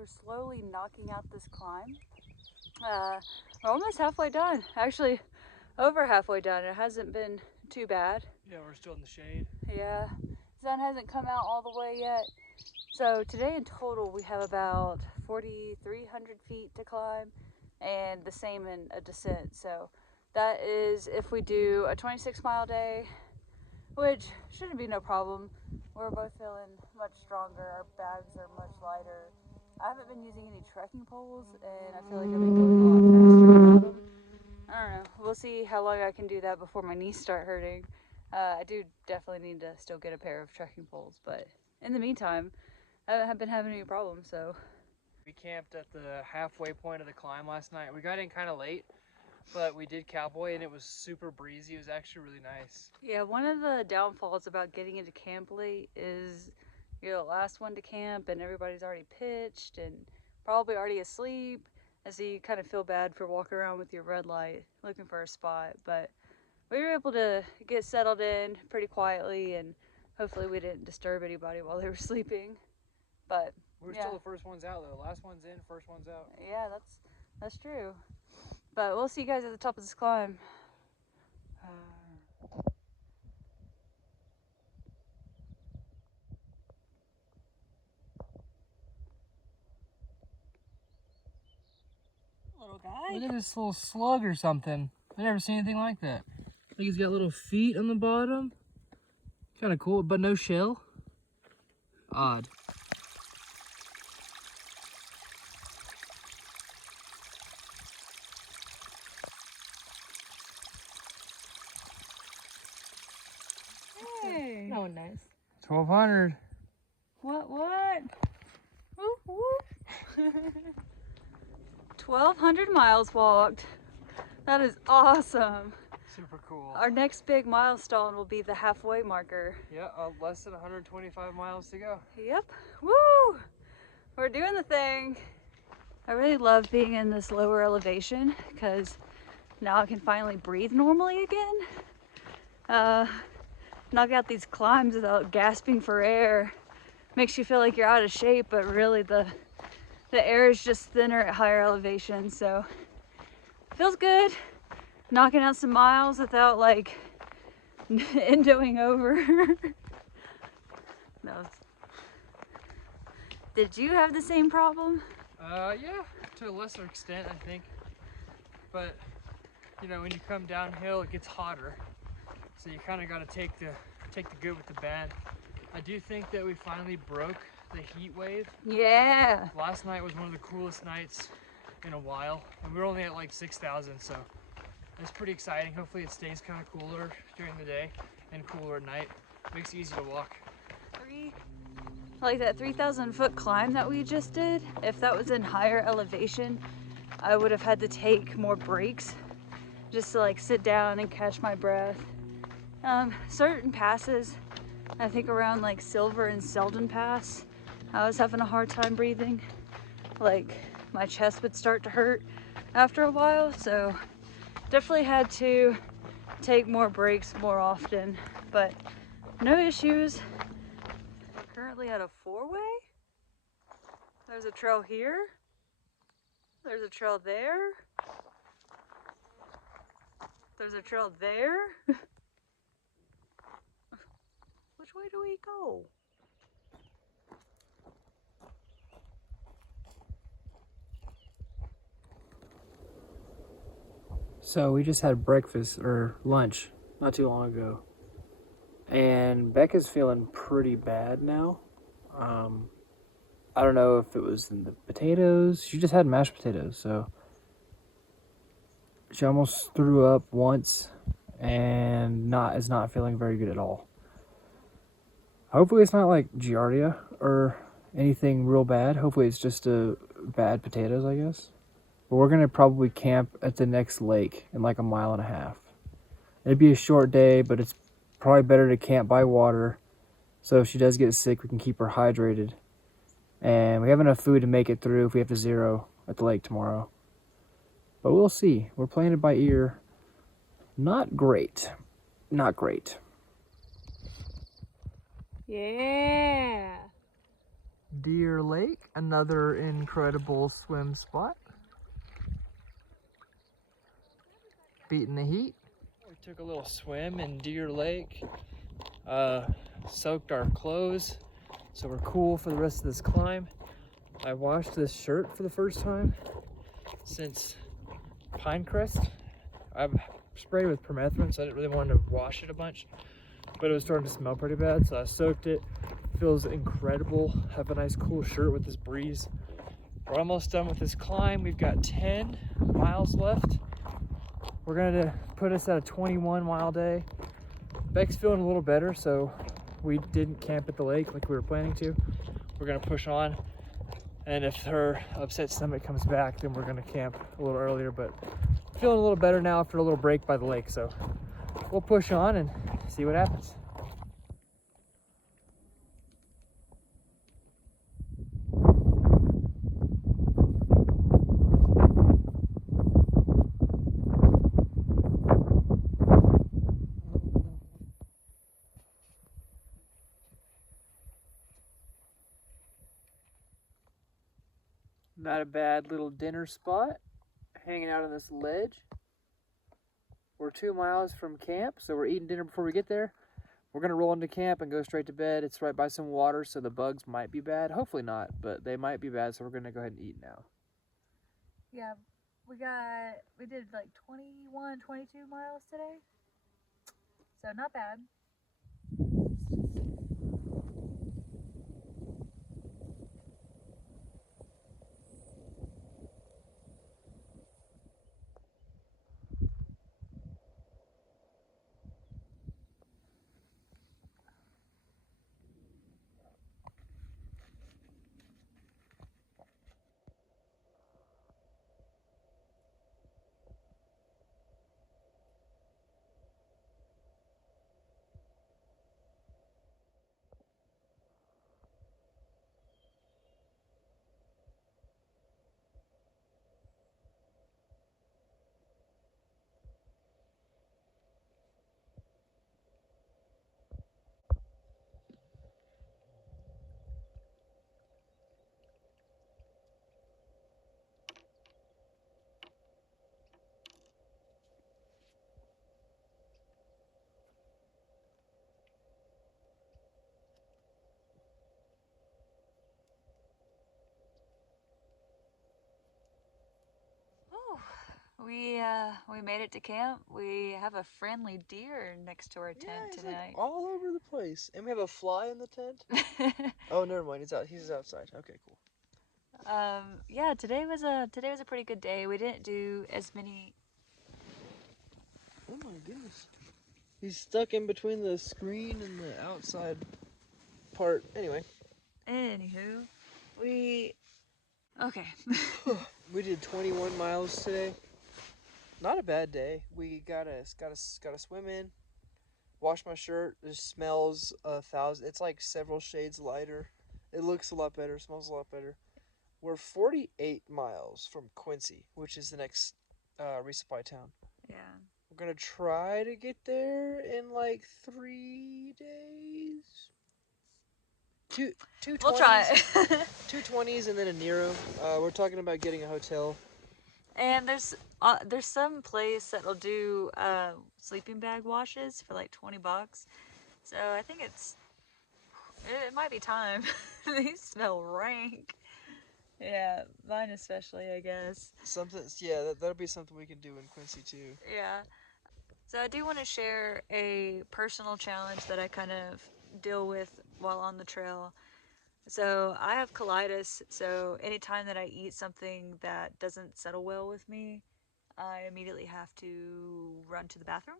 We're slowly knocking out this climb. We're almost halfway done. Actually, over halfway done. It hasn't been too bad. Yeah, we're still in the shade. Yeah, sun hasn't come out all the way yet. So today in total we have about 4,300 feet to climb and the same in a descent. So that is if we do a 26-mile day, which shouldn't be no problem. We're both feeling much stronger. Our bags are much lighter. I haven't been using any trekking poles and I feel like I've been going a lot faster without them. I don't know. We'll see how long I can do that before my knees start hurting. I do definitely need to still get a pair of trekking poles, but in the meantime, I haven't been having any problems, so. We camped at the halfway point of the climb last night. We got in kind of late, but we did cowboy and it was super breezy. It was actually really nice. Yeah, one of the downfalls about getting into camp late is you're the last one to camp and everybody's already pitched and probably already asleep. And so you kind of feel bad for walking around with your red light looking for a spot. But we were able to get settled in pretty quietly and hopefully we didn't disturb anybody while they were sleeping. But we're still the first ones out though. Last one's in, first one's out. Yeah, that's true. But we'll see you guys at the top of this climb. Little guy. Look at this little slug or something. I've never seen anything like that. I think he's got little feet on the bottom. Kind of cool, but no shell. Odd. Hey. That one nice. 1,200. What? Whoop, whoop. 1,200 miles walked. That is awesome. Super cool. Our next big milestone will be the halfway marker. Yeah, less than 125 miles to go. Yep. Woo! We're doing the thing. I really love being in this lower elevation because now I can finally breathe normally again. Knock out these climbs without gasping for air. Makes you feel like you're out of shape, but really the air is just thinner at higher elevation, so feels good. Knocking out some miles without like endoing over. No. Did you have the same problem? Yeah, to a lesser extent, I think. But you know, when you come downhill, it gets hotter, so you kind of got to take the good with the bad. I do think that we finally broke the heat wave. Yeah. Last night was one of the coolest nights in a while, and we were only at like 6,000, so it's pretty exciting. Hopefully it stays kind of cooler during the day and cooler at night. Makes it easy to walk. Like that 3,000 foot climb that we just did, if that was in higher elevation, I would have had to take more breaks just to like sit down and catch my breath. Certain passes, I think around like Silver and Selden Pass, I was having a hard time breathing. Like my chest would start to hurt after a while, so definitely had to take more breaks more often, but no issues. We're currently at a four-way. There's a trail here. There's a trail there. There's a trail there. Which way do we go? So we just had breakfast or lunch not too long ago, and Becca's feeling pretty bad now. I don't know if it was in the potatoes. She just had mashed potatoes, so she almost threw up once and is not feeling very good at all. Hopefully it's not like giardia or anything real bad. Hopefully it's just bad potatoes, I guess. But we're going to probably camp at the next lake in like a mile and a half. It'd be a short day, but it's probably better to camp by water. So if she does get sick, we can keep her hydrated. And we have enough food to make it through if we have to zero at the lake tomorrow. But we'll see. We're playing it by ear. Not great. Not great. Yeah. Deer Lake, another incredible swim spot. Beating the heat. We took a little swim in Deer Lake. Soaked our clothes, so we're cool for the rest of this climb. I washed this shirt for the first time since Crest. I've sprayed with permethrin, so I didn't really want to wash it a bunch, but it was starting to smell pretty bad, so I soaked it. Feels incredible. Have a nice cool shirt with this breeze. We're almost done with this climb. We've got 10 miles left. We're gonna put us at a 21-mile day. Beck's feeling a little better, so we didn't camp at the lake like we were planning to. We're gonna push on, and if her upset stomach comes back, then we're gonna camp a little earlier, but feeling a little better now after a little break by the lake, so we'll push on and see what happens. Not a bad little dinner spot, hanging out on this ledge. We're 2 miles from camp, so we're eating dinner before we get there. We're gonna roll into camp and go straight to bed. It's right by some water, so the bugs might be bad. Hopefully not, but they might be bad, so we're gonna go ahead and eat now. Yeah, we did like 21, 22 miles today. So not bad. We made it to camp. We have a friendly deer next to our tent He's tonight. like all over the place. And we have a fly in the tent. Oh, never mind. He's outside. Okay, cool. Yeah, today was a pretty good day. We didn't do as many. Oh my goodness. He's stuck in between the screen and the outside part. Anyway. Anywho, we okay. We did 21 miles today. Not a bad day. We gotta swim in. Wash my shirt. It smells 1,000. It's like several shades lighter. It looks a lot better. Smells a lot better. We're 48 miles from Quincy, which is the next resupply town. Yeah. We're gonna try to get there in like 3 days. Two 20s. We'll try. 220s and then a Nero. We're talking about getting a hotel. And there's some place that'll do sleeping bag washes for like $20. So I think it might be time. These smell rank. Yeah, mine especially, I guess. That'll be something we can do in Quincy too. Yeah. So I do want to share a personal challenge that I kind of deal with while on the trail. So I have colitis, so anytime that I eat something that doesn't settle well with me, I immediately have to run to the bathroom.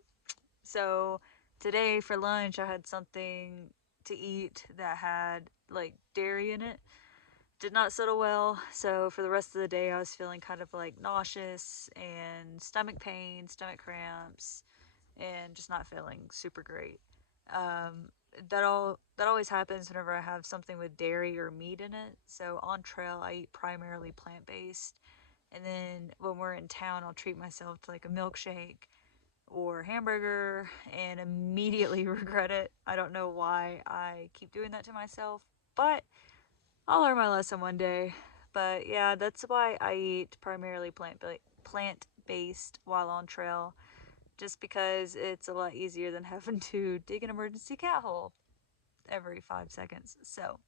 So today for lunch, I had something to eat that had like dairy in it. Did not settle well, so for the rest of the day, I was feeling kind of like nauseous and stomach pain, stomach cramps, and just not feeling super great. Um, that always happens whenever I have something with dairy or meat in it. So on trail, I eat primarily plant based, and then when we're in town, I'll treat myself to like a milkshake or hamburger and immediately regret it. I don't know why I keep doing that to myself, but I'll learn my lesson one day. But yeah, that's why I eat primarily plant-based while on trail, just because it's a lot easier than having to dig an emergency cat hole every 5 seconds. So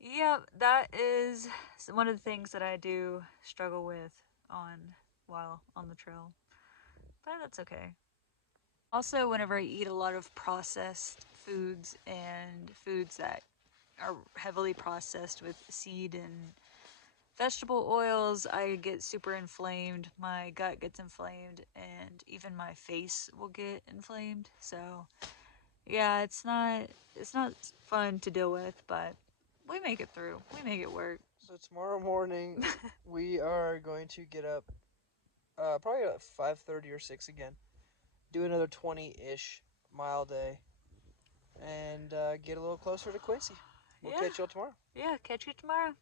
yeah, that is one of the things that I do struggle with while on the trail. But that's okay. Also, whenever I eat a lot of processed foods and foods that are heavily processed with seed and vegetable oils, I get super inflamed. My gut gets inflamed, and even my face will get inflamed. So, yeah, it's not fun to deal with, but we make it through. We make it work. So tomorrow morning, we are going to get up probably at 5:30 or 6 again. Do another 20-ish mile day. And get a little closer to Quincy. We'll Yeah. catch y'all tomorrow. Yeah, catch you tomorrow.